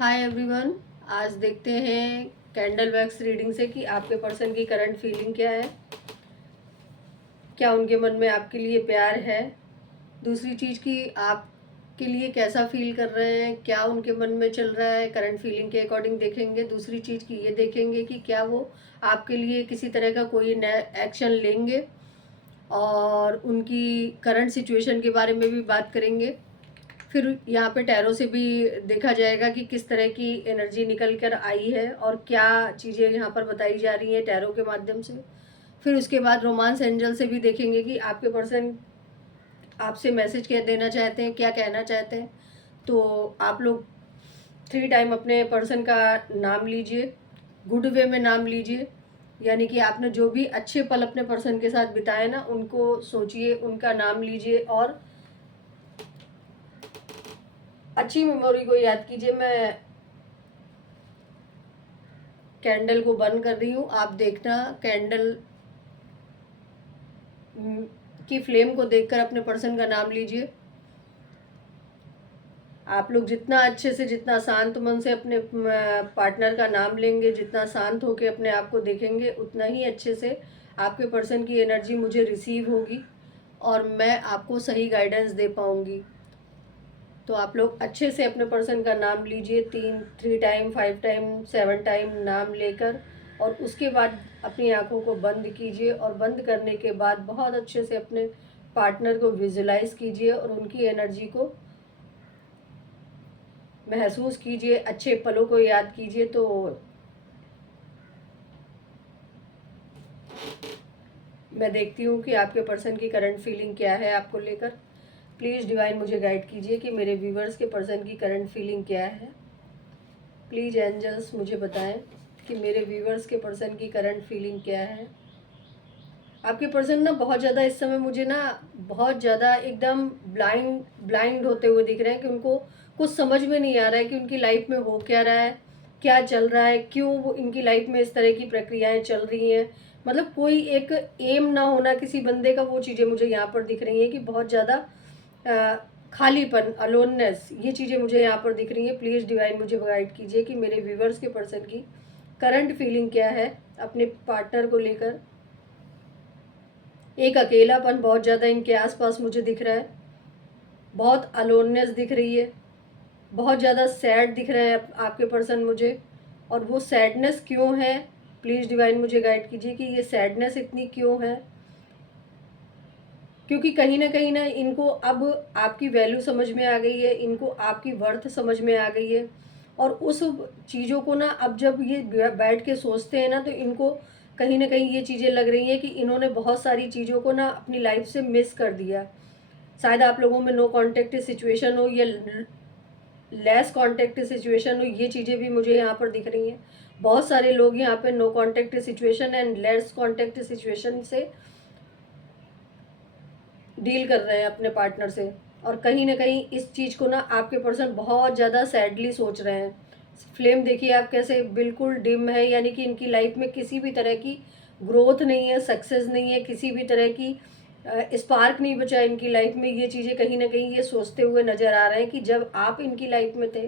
Hi everyone. आज देखते हैं कैंडल वैक्स रीडिंग से कि आपके पर्सन की करंट फीलिंग क्या है। क्या उनके मन में आपके लिए प्यार है। दूसरी चीज़ कि आपके लिए कैसा फील कर रहे हैं, क्या उनके मन में चल रहा है, करंट फीलिंग के अकॉर्डिंग देखेंगे। दूसरी चीज़ कि ये देखेंगे कि क्या वो आपके लिए किसी तरह का कोई नया एक्शन लेंगे, और उनकी करंट सिचुएशन के बारे में भी बात करेंगे। फिर यहाँ पे टैरो से भी देखा जाएगा कि किस तरह की एनर्जी निकल कर आई है और क्या चीज़ें यहाँ पर बताई जा रही हैं टैरो के माध्यम से। फिर उसके बाद रोमांस एंजल से भी देखेंगे कि आपके पर्सन आपसे मैसेज क्या देना चाहते हैं, क्या कहना चाहते हैं। तो आप लोग 3 टाइम अपने पर्सन का नाम लीजिए, गुड वे में नाम लीजिए। यानी कि आपने जो भी अच्छे पल अपने पर्सन के साथ बिताए ना, उनको सोचिए, उनका नाम लीजिए और अच्छी मेमोरी को याद कीजिए। मैं कैंडल को बंद कर रही हूँ, आप देखना कैंडल की फ्लेम को देखकर अपने पर्सन का नाम लीजिए। आप लोग जितना अच्छे से, जितना शांत मन से अपने पार्टनर का नाम लेंगे, जितना शांत होकर अपने आप को देखेंगे, उतना ही अच्छे से आपके पर्सन की एनर्जी मुझे रिसीव होगी और मैं आपको सही गाइडेंस दे पाऊंगी। तो आप लोग अच्छे से अपने पर्सन का नाम लीजिए, 3 टाइम, 5 टाइम, 7 टाइम नाम लेकर, और उसके बाद अपनी आंखों को बंद कीजिए। और बंद करने के बाद बहुत अच्छे से अपने पार्टनर को विजुलाइज कीजिए और उनकी एनर्जी को महसूस कीजिए, अच्छे पलों को याद कीजिए। तो मैं देखती हूँ कि आपके पर्सन की करंट फीलिंग क्या है आपको लेकर। प्लीज़ डिवाइन मुझे गाइड कीजिए कि मेरे व्यूवर्स के पर्सन की करंट फीलिंग क्या है। प्लीज़ एंजल्स मुझे बताएं कि मेरे व्यूवर्स के पर्सन की करंट फीलिंग क्या है। आपके पर्सन ना बहुत ज़्यादा इस समय मुझे ना बहुत ज़्यादा एकदम ब्लाइंड ब्लाइंड होते हुए दिख रहे हैं कि उनको कुछ समझ में नहीं आ रहा है कि उनकी लाइफ में हो क्या रहा है, क्या चल रहा है, क्यों वो इनकी लाइफ में इस तरह की प्रक्रियाएं चल रही हैं। मतलब कोई एक एम ना होना किसी बंदे का, वो चीज़ें मुझे यहाँ पर दिख रही हैं कि बहुत ज़्यादा खालीपन, अलोननेस, ये चीज़ें मुझे यहाँ पर दिख रही हैं। प्लीज़ डिवाइन मुझे गाइड कीजिए कि मेरे व्यूवर्स के पर्सन की करंट फीलिंग क्या है अपने पार्टनर को लेकर। एक अकेलापन बहुत ज़्यादा इनके आसपास मुझे दिख रहा है, बहुत अलोननेस दिख रही है, बहुत ज़्यादा सैड दिख रहे हैं आपके पर्सन मुझे। और वो सैडनेस क्यों है, प्लीज़ डिवाइन मुझे गाइड कीजिए कि ये सैडनेस इतनी क्यों है। क्योंकि कहीं ना इनको अब आपकी वैल्यू समझ में आ गई है, इनको आपकी वर्थ समझ में आ गई है। और उस चीज़ों को ना अब जब ये बैठ के सोचते हैं ना, तो इनको कहीं ना कहीं ये चीज़ें लग रही हैं कि इन्होंने बहुत सारी चीज़ों को ना अपनी लाइफ से मिस कर दिया। शायद आप लोगों में नो कांटेक्ट सिचुएशन हो या लेस कांटेक्ट सिचुएशन हो, ये चीज़ें भी मुझे यहाँ पर दिख रही हैं। बहुत सारे लोग यहाँ पे no contact situation and less contact situation से डील कर रहे हैं अपने पार्टनर से। और कहीं ना कहीं इस चीज़ को ना आपके पर्सन बहुत ज़्यादा सैडली सोच रहे हैं। फ्लेम देखिए आप कैसे बिल्कुल डिम है, यानी कि इनकी लाइफ में किसी भी तरह की ग्रोथ नहीं है, सक्सेस नहीं है, किसी भी तरह की स्पार्क नहीं बचा इनकी लाइफ में। ये चीज़ें कहीं ना कहीं ये सोचते हुए नज़र आ रहे हैं कि जब आप इनकी लाइफ में थे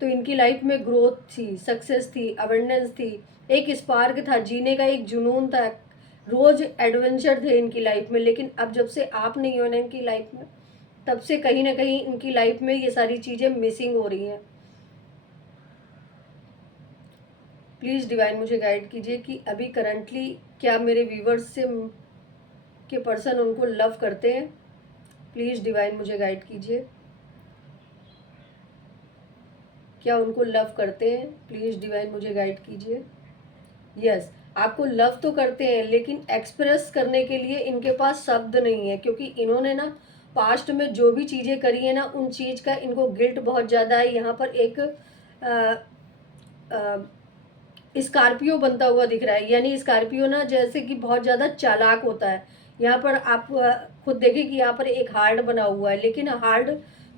तो इनकी लाइफ में ग्रोथ थी, सक्सेस थी, अवेंडेंस थी, एक स्पार्क था, जीने का एक जुनून था, रोज एडवेंचर थे इनकी लाइफ में। लेकिन अब जब से आप नहीं हो ना इनकी लाइफ में, तब से कहीं ना कहीं इनकी लाइफ में ये सारी चीज़ें मिसिंग हो रही हैं। प्लीज़ डिवाइन मुझे गाइड कीजिए कि अभी करंटली क्या मेरे व्यूवर्स से के पर्सन उनको लव करते हैं। प्लीज़ डिवाइन मुझे गाइड कीजिए, क्या उनको लव करते हैं। प्लीज़ डिवाइन मुझे गाइड कीजिए। यस, आपको लव तो करते हैं, लेकिन एक्सप्रेस करने के लिए इनके पास शब्द नहीं है, क्योंकि इन्होंने ना पास्ट में जो भी चीज़ें करी है ना, उन चीज़ का इनको गिल्ट बहुत ज़्यादा है। यहाँ पर एक स्कॉर्पियो बनता हुआ दिख रहा है, यानी स्कॉर्पियो ना जैसे कि बहुत ज़्यादा चालाक होता है। यहाँ पर आप खुद देखिए कि यहाँ पर एक हार्ट बना हुआ है, लेकिन हार्ट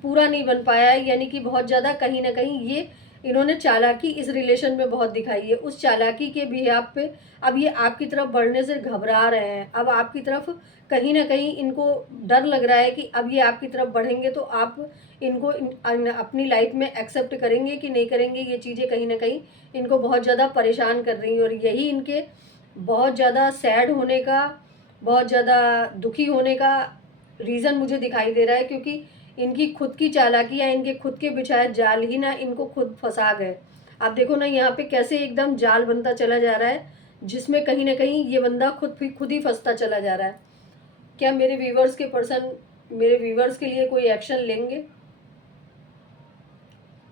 पूरा नहीं बन पाया है, यानी कि बहुत ज़्यादा कहीं ना कहीं ये इन्होंने चालाकी इस रिलेशन में बहुत दिखाई है। उस चालाकी के बिहाफ पे अब ये आपकी तरफ बढ़ने से घबरा रहे हैं। अब आपकी तरफ कहीं न कहीं इनको डर लग रहा है कि अब ये आपकी तरफ बढ़ेंगे तो आप इनको अपनी लाइफ में एक्सेप्ट करेंगे कि नहीं करेंगे। ये चीज़ें कहीं न कहीं इनको बहुत ज़्यादा परेशान कर रही हैं और यही इनके बहुत ज़्यादा सैड होने का, बहुत ज़्यादा दुखी होने का रीज़न मुझे दिखाई दे रहा है, क्योंकि इनकी खुद की चालाकियाँ, इनके खुद के बिछाए जाल ही ना इनको खुद फँसा गए। आप देखो ना यहाँ पे कैसे एकदम जाल बनता चला जा रहा है, जिसमें कहीं न कहीं ये बंदा खुद ही फँसता चला जा रहा है। क्या मेरे व्यूअर्स के पर्सन मेरे व्यूअर्स के लिए कोई एक्शन लेंगे?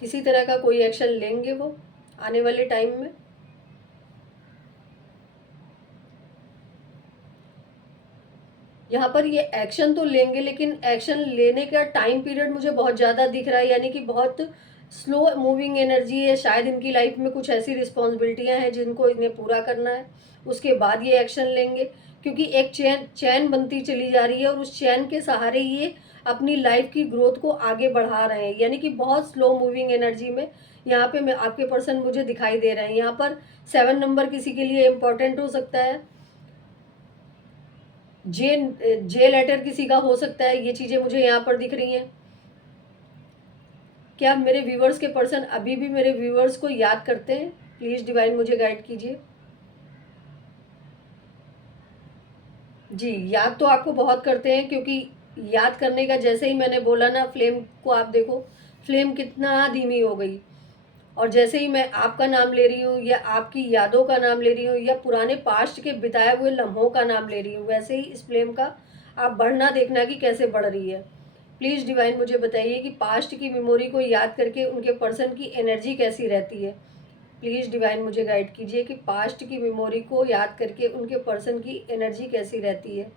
किसी तरह का कोई एक्शन लेंगे वो आने वाले टाइम में? यहाँ पर ये एक्शन तो लेंगे, लेकिन एक्शन लेने का टाइम पीरियड मुझे बहुत ज़्यादा दिख रहा है, यानी कि बहुत स्लो मूविंग एनर्जी है। शायद इनकी लाइफ में कुछ ऐसी रिस्पॉन्सिबिलिटियाँ हैं जिनको इन्हें पूरा करना है, उसके बाद ये एक्शन लेंगे, क्योंकि एक चैन चैन बनती चली जा रही है और उस चैन के सहारे ये अपनी लाइफ की ग्रोथ को आगे बढ़ा रहे हैं। यानी कि बहुत स्लो मूविंग एनर्जी में यहाँ पे मैं आपके पर्सन मुझे दिखाई दे रहे हैं। यहाँ पर 7 नंबर किसी के लिए इम्पोर्टेंट हो सकता है, जे जे लेटर किसी का हो सकता है। ये चीज़ें मुझे यहाँ पर दिख रही हैं। क्या मेरे व्यूवर्स के पर्सन अभी भी मेरे व्यूवर्स को याद करते हैं? प्लीज़ डिवाइन मुझे गाइड कीजिए। जी, याद तो आपको बहुत करते हैं, क्योंकि याद करने का जैसे ही मैंने बोला ना, फ्लेम को आप देखो, फ्लेम कितना धीमी हो गई। और जैसे ही मैं आपका नाम ले रही हूँ या आपकी यादों का नाम ले रही हूँ या पुराने पास्ट के बिताए हुए लम्हों का नाम ले रही हूँ, वैसे ही इस फ्लेम का आप बढ़ना देखना कि कैसे बढ़ रही है। प्लीज़ डिवाइन मुझे बताइए कि पास्ट की मेमोरी को याद करके उनके पर्सन की एनर्जी कैसी रहती है। प्लीज़ डिवाइन मुझे गाइड कीजिए कि पास्ट की मेमोरी को याद करके उनके पर्सन की एनर्जी कैसी रहती है।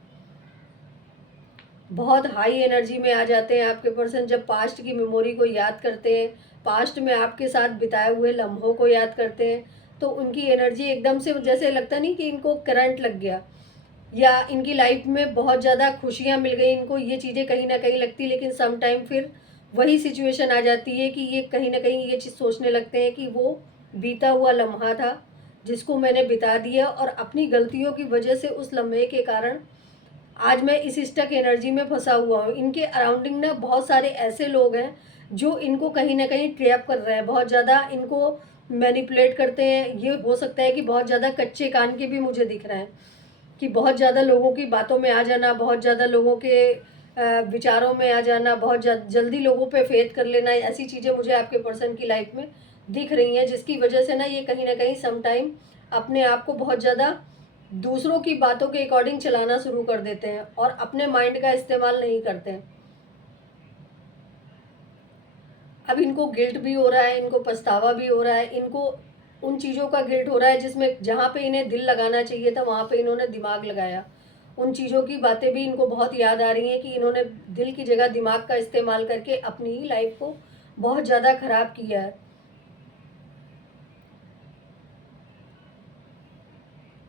बहुत हाई एनर्जी में आ जाते हैं आपके पर्सन जब पास्ट की मेमोरी को याद करते हैं, पास्ट में आपके साथ बिताए हुए लम्हों को याद करते हैं, तो उनकी एनर्जी एकदम से जैसे लगता नहीं कि इनको करंट लग गया, या इनकी लाइफ में बहुत ज़्यादा खुशियाँ मिल गई इनको, ये चीज़ें कहीं ना कहीं लगती। लेकिन सम टाइम फिर वही सिचुएशन आ जाती है कि ये कहीं ना कहीं ये चीज़ सोचने लगते हैं कि वो बीता हुआ लम्हा था जिसको मैंने बिता दिया, और अपनी गलतियों की वजह से उस लम्हे के कारण आज मैं इस स्टक एनर्जी में फंसा हुआ हूँ। इनके अराउंडिंग ना बहुत सारे ऐसे लोग हैं जो इनको कहीं ना कहीं ट्रैप कर रहे हैं, बहुत ज़्यादा इनको मैनिपुलेट करते हैं। ये हो सकता है कि बहुत ज़्यादा कच्चे कान के भी मुझे दिख रहे हैं, कि बहुत ज़्यादा लोगों की बातों में आ जाना, बहुत ज़्यादा लोगों के विचारों में आ जाना, बहुत जल्दी लोगों पे फेथ कर लेना, ऐसी चीज़ें मुझे आपके पर्सन की लाइफ में दिख रही हैं, जिसकी वजह से ना कहीं सम टाइम अपने आप को बहुत ज़्यादा दूसरों की बातों के अकॉर्डिंग चलाना शुरू कर देते हैं और अपने माइंड का इस्तेमाल नहीं करते हैं। अब इनको गिल्ट भी हो रहा है, इनको पछतावा भी हो रहा है, इनको उन चीज़ों का गिल्ट हो रहा है जिसमें जहाँ पे इन्हें दिल लगाना चाहिए था वहाँ पे इन्होंने दिमाग लगाया। उन चीज़ों की बातें भी इनको बहुत याद आ रही हैं कि इन्होंने दिल की जगह दिमाग का इस्तेमाल करके अपनी ही लाइफ को बहुत ज़्यादा ख़राब किया है।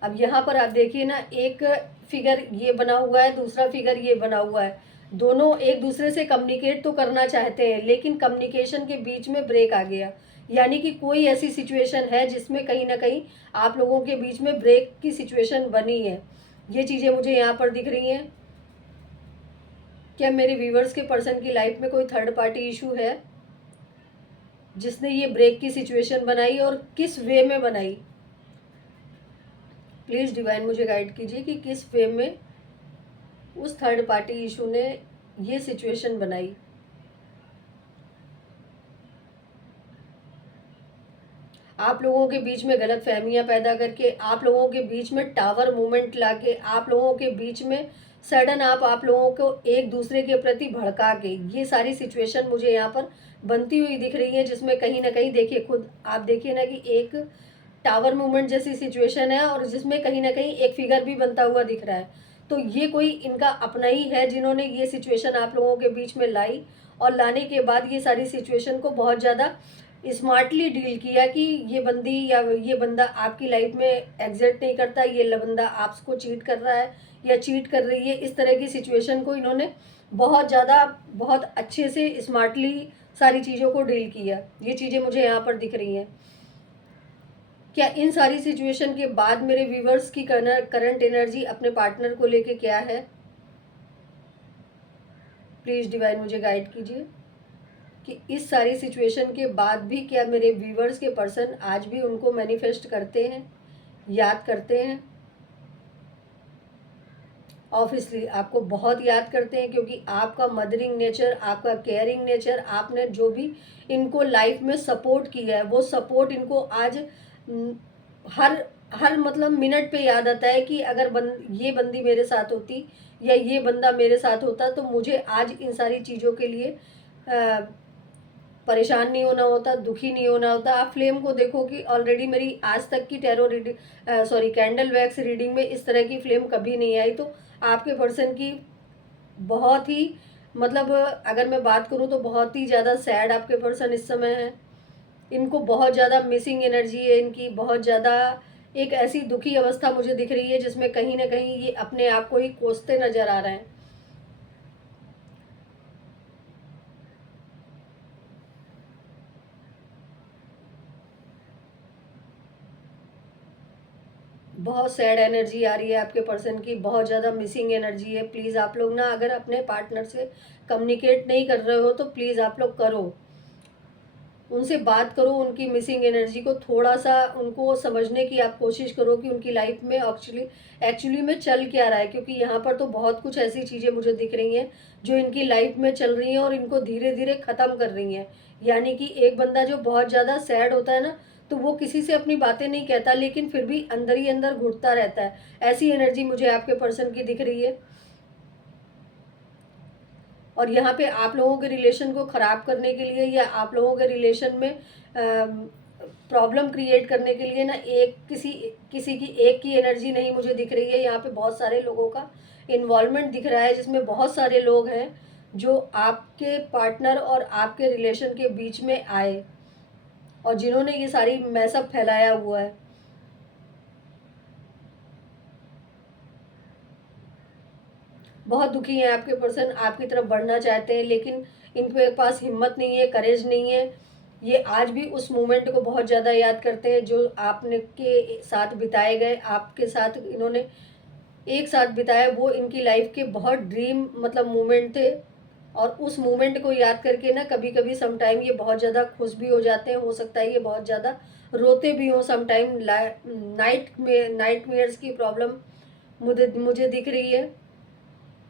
अब यहाँ पर आप देखिए ना, एक फिगर ये बना हुआ है, दूसरा फिगर ये बना हुआ है। दोनों एक दूसरे से कम्युनिकेट तो करना चाहते हैं, लेकिन कम्युनिकेशन के बीच में ब्रेक आ गया। यानी कि कोई ऐसी सिचुएशन है जिसमें कहीं ना कहीं आप लोगों के बीच में ब्रेक की सिचुएशन बनी है। ये चीज़ें मुझे यहाँ पर दिख रही हैं। क्या मेरे व्यूवर्स के पर्सन की लाइफ में कोई थर्ड पार्टी इशू है जिसने ये ब्रेक की सिचुएशन बनाई, और किस वे में बनाई? प्लीज़ डिवाइन मुझे गाइड कीजिए कि किस वे में उस थर्ड पार्टी इशू ने ये सिचुएशन बनाई। आप लोगों के बीच में गलत फहमियाँ पैदा करके, आप लोगों के बीच में टावर मूवमेंट लाके, आप लोगों के बीच में सडन आप लोगों को एक दूसरे के प्रति भड़का के, ये सारी सिचुएशन मुझे यहाँ पर बनती हुई दिख रही है, जिसमें कहीं ना कहीं देखिए, खुद आप देखिए ना कि एक टावर मूवमेंट जैसी सिचुएशन है और जिसमें कहीं ना कहीं एक फिगर भी बनता हुआ दिख रहा है। तो ये कोई इनका अपना ही है जिन्होंने ये सिचुएशन आप लोगों के बीच में लाई, और लाने के बाद ये सारी सिचुएशन को बहुत ज़्यादा स्मार्टली डील किया कि ये बंदी या ये बंदा आपकी लाइफ में एग्जिट नहीं करता, ये बंदा आपको चीट कर रहा है या चीट कर रही है। इस तरह की सिचुएशन को इन्होंने बहुत ज़्यादा बहुत अच्छे से स्मार्टली सारी चीज़ों को डील किया। ये चीज़ें मुझे यहाँ पर दिख रही हैं। क्या इन सारी सिचुएशन के बाद मेरे व्यूवर्स की करंट एनर्जी अपने पार्टनर को लेके क्या है? प्लीज़ डिवाइन मुझे गाइड कीजिए कि इस सारी सिचुएशन के बाद भी क्या मेरे व्यूवर्स के पर्सन आज भी उनको मैनिफेस्ट करते हैं, याद करते हैं? ऑब्वियसली आपको बहुत याद करते हैं, क्योंकि आपका मदरिंग नेचर, आपका केयरिंग नेचर, आपने जो भी इनको लाइफ में सपोर्ट किया है वो सपोर्ट इनको आज हर हर मतलब मिनट पे याद आता है कि अगर ये बंदी मेरे साथ होती या ये बंदा मेरे साथ होता तो मुझे आज इन सारी चीज़ों के लिए परेशान नहीं होना होता, दुखी नहीं होना होता। आप फ्लेम को देखो कि ऑलरेडी मेरी आज तक की tarot reading, sorry, candle wax reading में इस तरह की फ्लेम कभी नहीं आई। तो आपके पर्सन की बहुत ही मतलब अगर मैं बात करूं तो बहुत ही ज़्यादा सैड आपके पर्सन इस समय है। इनको बहुत ज़्यादा मिसिंग एनर्जी है, इनकी बहुत ज़्यादा एक ऐसी दुखी अवस्था मुझे दिख रही है जिसमें कहीं ना कहीं ये अपने आप को ही कोसते नज़र आ रहे हैं। बहुत सैड एनर्जी आ रही है आपके पर्सन की, बहुत ज़्यादा मिसिंग एनर्जी है। प्लीज़ आप लोग ना अगर अपने पार्टनर से कम्युनिकेट नहीं कर रहे हो तो प्लीज़ आप लोग करो, उनसे बात करो, उनकी मिसिंग एनर्जी को थोड़ा सा उनको समझने की आप कोशिश करो कि उनकी लाइफ में एक्चुअली में चल क्या रहा है। क्योंकि यहाँ पर तो बहुत कुछ ऐसी चीज़ें मुझे दिख रही हैं जो इनकी लाइफ में चल रही हैं और इनको धीरे धीरे ख़त्म कर रही हैं। यानी कि एक बंदा जो बहुत ज़्यादा सैड होता है ना, तो वो किसी से अपनी बातें नहीं कहता, लेकिन फिर भी अंदर ही अंदर घुटता रहता है। ऐसी एनर्जी मुझे आपके पर्सन की दिख रही है। और यहाँ पे आप लोगों के रिलेशन को ख़राब करने के लिए या आप लोगों के रिलेशन में प्रॉब्लम क्रिएट करने के लिए ना, एक किसी किसी की एक की एनर्जी नहीं मुझे दिख रही है। यहाँ पे बहुत सारे लोगों का इन्वॉल्वमेंट दिख रहा है, जिसमें बहुत सारे लोग हैं जो आपके पार्टनर और आपके रिलेशन के बीच में आए और जिन्होंने ये सारी मैसअप फैलाया हुआ है। बहुत दुखी हैं आपके पर्सन, आपकी तरफ बढ़ना चाहते हैं, लेकिन इनके पास हिम्मत नहीं है, करेज नहीं है। ये आज भी उस मोमेंट को बहुत ज़्यादा याद करते हैं जो आपने के साथ बिताए गए, आपके साथ इन्होंने एक साथ बिताया। वो इनकी लाइफ के बहुत ड्रीम मतलब मोमेंट थे। और उस मोमेंट को याद करके ना कभी कभी समटाइम ये बहुत ज़्यादा खुश भी हो जाते हैं। हो सकता है ये बहुत ज़्यादा रोते भी हों समटाइम। नाइट मेयर्स की प्रॉब्लम मुझे मुझे दिख रही है।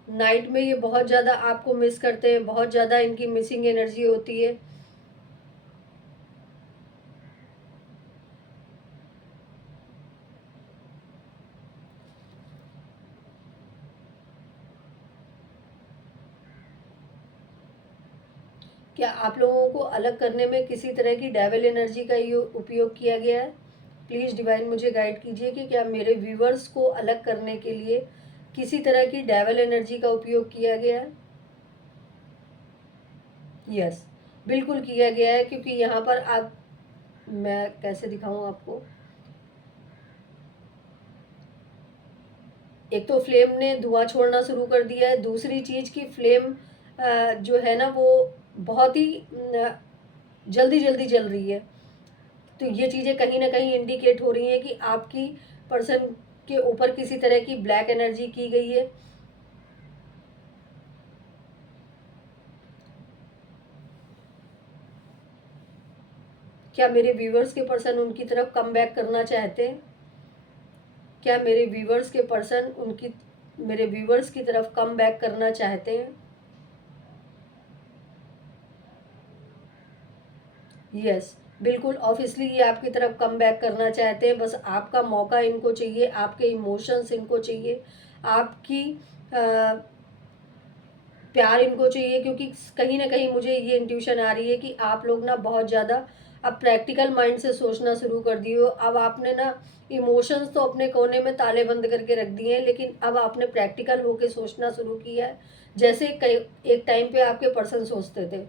नाइट में ये बहुत ज़्यादा आपको मिस करते हैं, बहुत ज़्यादा इनकी मिसिंग एनर्जी होती है। क्या आप लोगों को अलग करने में किसी तरह की डेविल एनर्जी का उपयोग किया गया है? प्लीज़ डिवाइन मुझे गाइड कीजिए कि क्या मेरे व्यूवर्स को अलग करने के लिए किसी तरह की डेविल एनर्जी का उपयोग किया गया है? यस, बिल्कुल किया गया है। क्योंकि यहाँ पर आप, मैं कैसे दिखाऊं आपको, एक तो फ्लेम ने धुआं छोड़ना शुरू कर दिया है, दूसरी चीज़ की फ्लेम जो है ना वो बहुत ही जल्दी जल्दी जल रही है। तो ये चीज़ें कहीं ना कहीं इंडिकेट हो रही हैं कि आपकी पर्सन के ऊपर किसी तरह की ब्लैक एनर्जी की गई है। क्या मेरे व्यूवर्स के पर्सन उनकी तरफ कम बैक करना चाहते हैं? क्या मेरे व्यूवर्स के पर्सन मेरे व्यूवर्स की तरफ कम बैक करना चाहते हैं? यस, बिल्कुल ऑब्वियसली ये आपकी तरफ कम बैक करना चाहते हैं। बस आपका मौका इनको चाहिए, आपके इमोशंस इनको चाहिए, आपकी प्यार इनको चाहिए। क्योंकि कहीं ना कहीं मुझे ये इंट्यूशन आ रही है कि आप लोग ना बहुत ज़्यादा अब प्रैक्टिकल माइंड से सोचना शुरू कर दिए हो। अब आपने ना इमोशंस तो अपने कोने में ताले बंद करके रख दिए हैं, लेकिन अब आपने प्रैक्टिकल होके सोचना शुरू किया है, जैसे कई एक टाइम पे आपके पर्सन सोचते थे।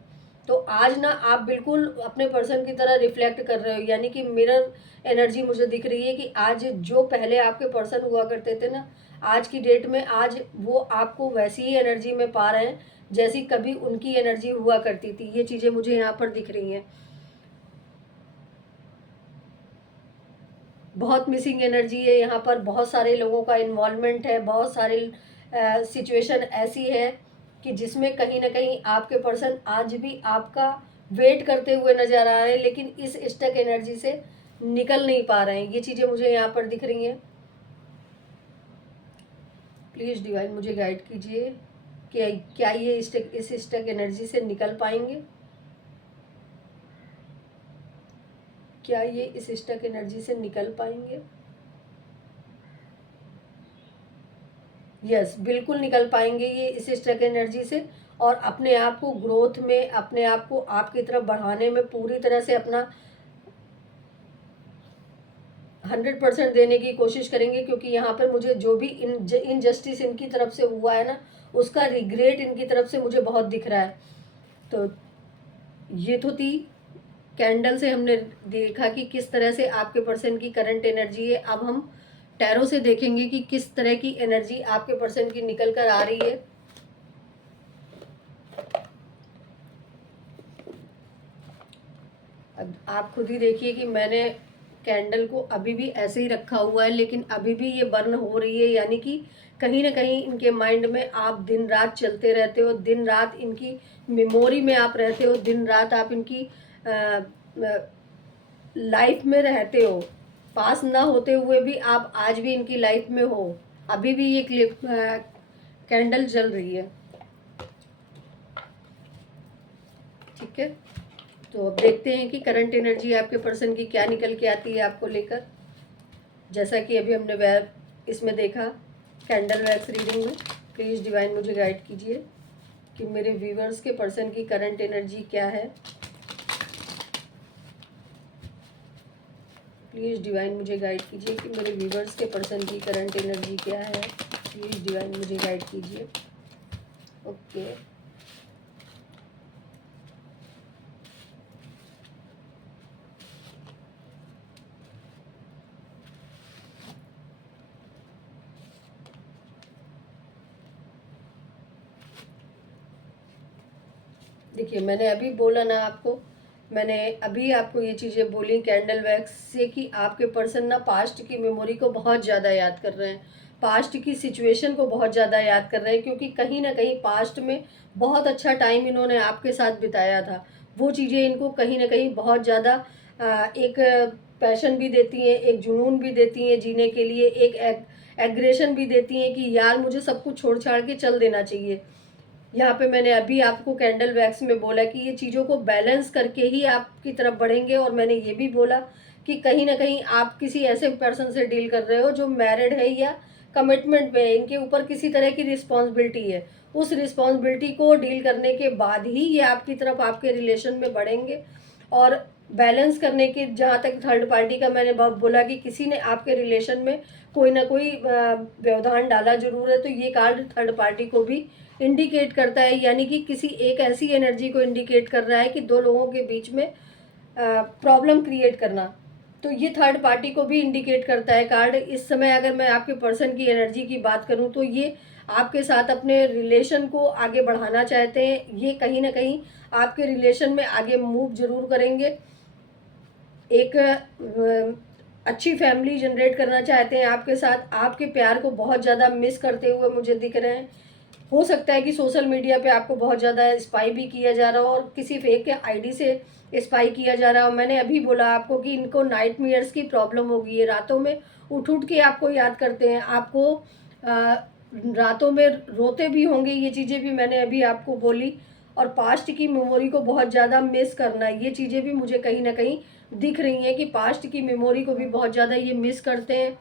तो आज ना आप बिल्कुल अपने पर्सन की तरह रिफ्लेक्ट कर रहे हो। यानी कि मिरर एनर्जी मुझे दिख रही है कि आज जो पहले आपके पर्सन हुआ करते थे ना, आज की डेट में आज वो आपको वैसी ही एनर्जी में पा रहे हैं जैसी कभी उनकी एनर्जी हुआ करती थी। ये चीज़ें मुझे यहाँ पर दिख रही हैं। बहुत मिसिंग एनर्जी है यहाँ पर, बहुत सारे लोगों का इन्वॉल्वमेंट है, बहुत सारे सिचुएशन ऐसी है कि जिसमें कहीं ना कहीं आपके पर्सन आज भी आपका वेट करते हुए नजर आ रहे हैं, लेकिन इस स्टक एनर्जी से निकल नहीं पा रहे हैं। ये चीज़ें मुझे यहाँ पर दिख रही हैं। प्लीज़ डिवाइन मुझे गाइड कीजिए कि क्या ये इस स्टक एनर्जी से निकल पाएंगे, क्या ये इस स्टक एनर्जी से निकल पाएंगे। यस, बिल्कुल निकल पाएंगे ये इस स्टक एनर्जी से, और अपने आप को ग्रोथ में, अपने आप को आपकी तरफ बढ़ाने में पूरी तरह से अपना 100% देने की कोशिश करेंगे। क्योंकि यहाँ पर मुझे जो भी इनजस्टिस इनकी तरफ से हुआ है ना, उसका रिग्रेट इनकी तरफ से मुझे बहुत दिख रहा है। तो ये तो थी कैंडल से हमने देखा कि किस तरह से आपके पर्सन की करंट एनर्जी है। अब हम टैरो से देखेंगे कि किस तरह की एनर्जी आपके पर्सन की निकल कर आ रही है। अब आप खुद ही देखिए कि मैंने कैंडल को अभी भी ऐसे ही रखा हुआ है, लेकिन अभी भी ये बर्न हो रही है, यानी कि कहीं ना कहीं इनके माइंड में आप दिन रात चलते रहते हो, दिन रात इनकी मेमोरी में आप रहते हो, दिन रात आप इनकी लाइफ में रहते हो। पास ना होते हुए भी आप आज भी इनकी लाइफ में हो। अभी भी ये क्लिप कैंडल जल रही है। ठीक है, तो अब देखते हैं कि करंट एनर्जी आपके पर्सन की क्या निकल के आती है आपको लेकर। जैसा कि अभी हमने इसमें देखा कैंडल वैक्स रीडिंग में। प्लीज़ डिवाइन मुझे गाइड कीजिए कि मेरे व्यूवर्स के पर्सन की करंट एनर्जी क्या है। प्लीज़ डिवाइन मुझे गाइड कीजिए कि मेरे व्यूवर्स के पर्सन की करंट एनर्जी क्या है। प्लीज़ डिवाइन मुझे गाइड कीजिए। ओके, देखिए मैंने अभी बोला ना आपको, मैंने अभी आपको ये चीज़ें बोली कैंडल वैक्स से कि आपके पर्सन ना पास्ट की मेमोरी को बहुत ज़्यादा याद कर रहे हैं, पास्ट की सिचुएशन को बहुत ज़्यादा याद कर रहे हैं। क्योंकि कहीं ना कहीं पास्ट में बहुत अच्छा टाइम इन्होंने आपके साथ बिताया था। वो चीज़ें इनको कहीं ना कहीं बहुत ज़्यादा एक पैशन भी देती हैं, एक जुनून भी देती हैं जीने के लिए, एक एग्रेशन भी देती हैं कि यार मुझे सब कुछ छोड़ छाड़ के चल देना चाहिए। यहाँ पे मैंने अभी आपको कैंडल वैक्स में बोला कि ये चीज़ों को बैलेंस करके ही आपकी तरफ बढ़ेंगे। और मैंने ये भी बोला कि कहीं ना कहीं आप किसी ऐसे पर्सन से डील कर रहे हो जो मैरिड है या कमिटमेंट में है, इनके ऊपर किसी तरह की रिस्पॉन्सिबिलिटी है। उस रिस्पॉन्सिबिलिटी को डील करने के बाद ही ये आपकी तरफ आपके रिलेशन में बढ़ेंगे। और बैलेंस करने के, जहाँ तक थर्ड पार्टी का मैंने बोला कि किसी ने आपके रिलेशन में कोई ना कोई व्यवधान डाला जरूर है, तो ये कार्ड थर्ड पार्टी को भी इंडिकेट करता है। यानी कि किसी एक ऐसी एनर्जी को इंडिकेट कर रहा है कि दो लोगों के बीच में प्रॉब्लम क्रिएट करना। तो ये थर्ड पार्टी को भी इंडिकेट करता है कार्ड। इस समय अगर मैं आपके पर्सन की एनर्जी की बात करूं तो ये आपके साथ अपने रिलेशन को आगे बढ़ाना चाहते हैं। ये कहीं ना कहीं आपके रिलेशन में आगे मूव जरूर करेंगे, एक अच्छी फैमिली जनरेट करना चाहते हैं आपके साथ। आपके प्यार को बहुत ज़्यादा मिस करते हुए मुझे दिख रहे हैं। हो सकता है कि सोशल मीडिया पे आपको बहुत ज़्यादा स्पाई भी किया जा रहा हो और किसी फेक के आईडी से स्पाई किया जा रहा हो। मैंने अभी बोला आपको कि इनको नाइटमेयर्स की प्रॉब्लम होगी, ये रातों में उठ उठ के आपको याद करते हैं, आपको रातों में रोते भी होंगे। ये चीज़ें भी मैंने अभी आपको बोली। और पास्ट की मेमोरी को बहुत ज़्यादा मिस करना, ये चीज़ें भी मुझे कहीं ना कहीं दिख रही हैं कि पास्ट की मेमोरी को भी बहुत ज़्यादा ये मिस करते हैं।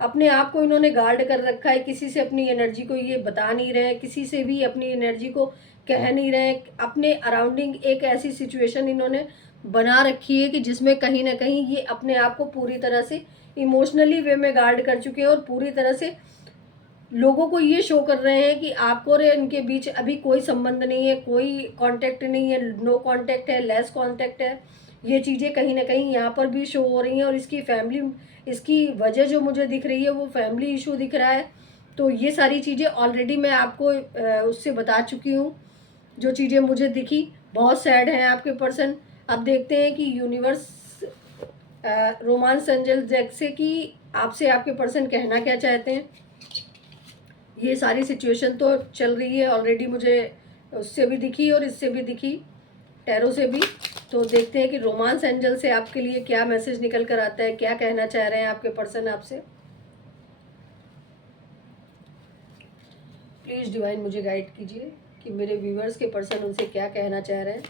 अपने आप को इन्होंने गार्ड कर रखा है, किसी से अपनी एनर्जी को ये बता नहीं रहे हैं, किसी से भी अपनी एनर्जी को कह नहीं रहे हैं। अपने अराउंडिंग एक ऐसी सिचुएशन इन्होंने बना रखी है कि जिसमें कहीं ना कहीं ये अपने आप को पूरी तरह से इमोशनली वे में गार्ड कर चुके हैं और पूरी तरह से लोगों को ये शो कर रहे हैं कि आपको और इनके बीच अभी कोई संबंध नहीं है, कोई कांटेक्ट नहीं है, नो कांटेक्ट है, लेस कांटेक्ट है। ये चीज़ें कहीं ना कहीं यहाँ पर भी शो हो रही हैं। और इसकी फैमिली, इसकी वजह जो मुझे दिख रही है वो फैमिली इशू दिख रहा है। तो ये सारी चीज़ें ऑलरेडी मैं आपको उससे बता चुकी हूँ। जो चीज़ें मुझे दिखी, बहुत सैड हैं आपके पर्सन। अब देखते हैं कि यूनिवर्स, रोमांस एंजल जैसे कि आपसे आपके पर्सन कहना क्या चाहते हैं। ये सारी सिचुएशन तो चल रही है ऑलरेडी, मुझे उससे भी दिखी और इससे भी दिखी, टैरो से भी। तो देखते हैं कि रोमांस एंजल से आपके लिए क्या मैसेज निकल कर आता है, क्या कहना चाह रहे हैं आपके पर्सन आपसे। प्लीज़ डिवाइन मुझे गाइड कीजिए कि मेरे व्यूवर्स के पर्सन उनसे क्या कहना चाह रहे हैं।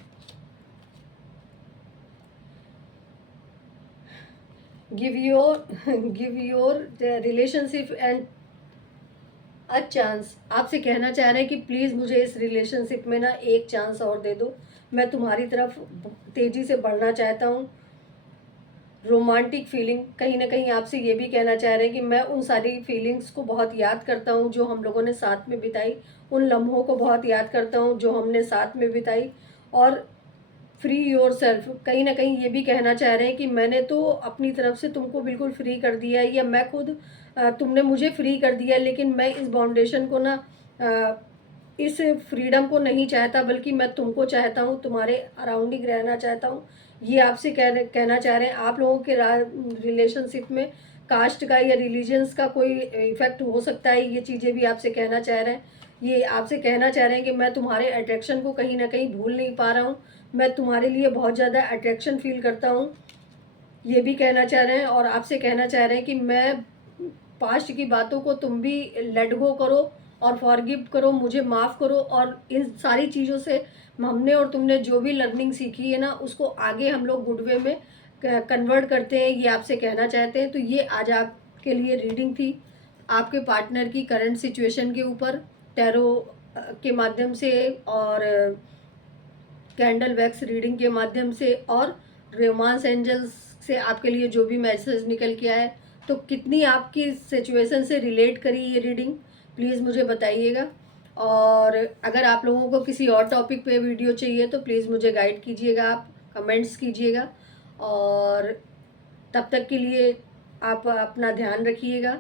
Give your relationship and a chance. आपसे कहना चाह रहे हैं कि प्लीज़ मुझे इस रिलेशनशिप में ना एक चांस और दे दो, मैं तुम्हारी तरफ तेज़ी से बढ़ना चाहता हूँ। रोमांटिक फीलिंग, कहीं ना कहीं आपसे ये भी कहना चाह रहे हैं कि मैं उन सारी फीलिंग्स को बहुत याद करता हूँ जो हम लोगों ने साथ में बिताई, उन लम्हों को बहुत याद करता हूँ जो हमने साथ में बिताई। और फ्री योर सेल्फ, कहीं ना कहीं ये भी कहना चाह रहे हैं कि मैंने तो अपनी तरफ से तुमको बिल्कुल फ्री कर दिया है, या मैं खुद, तुमने मुझे फ्री कर दिया, लेकिन मैं इस बाउंडेशन को ना, इस फ्रीडम को नहीं चाहता, बल्कि मैं तुमको चाहता हूँ, तुम्हारे अराउंडिंग रहना चाहता हूँ। ये आपसे कहना चाह रहे हैं। आप लोगों के रिलेशनशिप में कास्ट का या रिलीजन्स का कोई इफेक्ट हो सकता है, ये चीज़ें भी आपसे कहना चाह रहे हैं। ये आपसे कहना चाह रहे हैं कि मैं तुम्हारे अट्रैक्शन को कहीं ना कहीं भूल नहीं पा रहा हूँ, मैं तुम्हारे लिए बहुत ज़्यादा अट्रैक्शन फील करता हूँ, ये भी कहना चाह रहे हैं। और आपसे कहना चाह रहे हैं कि मैं पास्ट की बातों को तुम भी लेट गो करो और फॉरगिव करो, मुझे माफ़ करो, और इन सारी चीज़ों से हमने और तुमने जो भी लर्निंग सीखी है ना, उसको आगे हम लोग गुड वे में कन्वर्ट करते हैं, ये आपसे कहना चाहते हैं। तो ये आज आपके लिए रीडिंग थी, आपके पार्टनर की करंट सिचुएशन के ऊपर, टैरो के माध्यम से और कैंडल वैक्स रीडिंग के माध्यम से, और रोमांस एंजल्स से आपके लिए जो भी मैसेज निकल के आए। तो कितनी आपकी सिचुएशन से रिलेट करी ये रीडिंग, प्लीज़ मुझे बताइएगा। और अगर आप लोगों को किसी और टॉपिक पे वीडियो चाहिए तो प्लीज़ मुझे गाइड कीजिएगा, आप कमेंट्स कीजिएगा। और तब तक के लिए आप अपना ध्यान रखिएगा।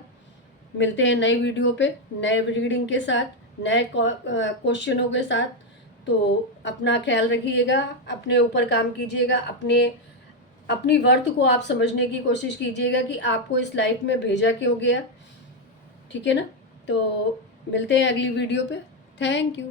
मिलते हैं नई वीडियो पे, नए रीडिंग के साथ, नए क्वेश्चनों के साथ। तो अपना ख्याल रखिएगा, अपने ऊपर काम कीजिएगा, अपनी वर्थ को आप समझने की कोशिश कीजिएगा कि आपको इस लाइफ में भेजा क्यों गया। ठीक है ना? तो मिलते हैं अगली वीडियो पे। Thank you.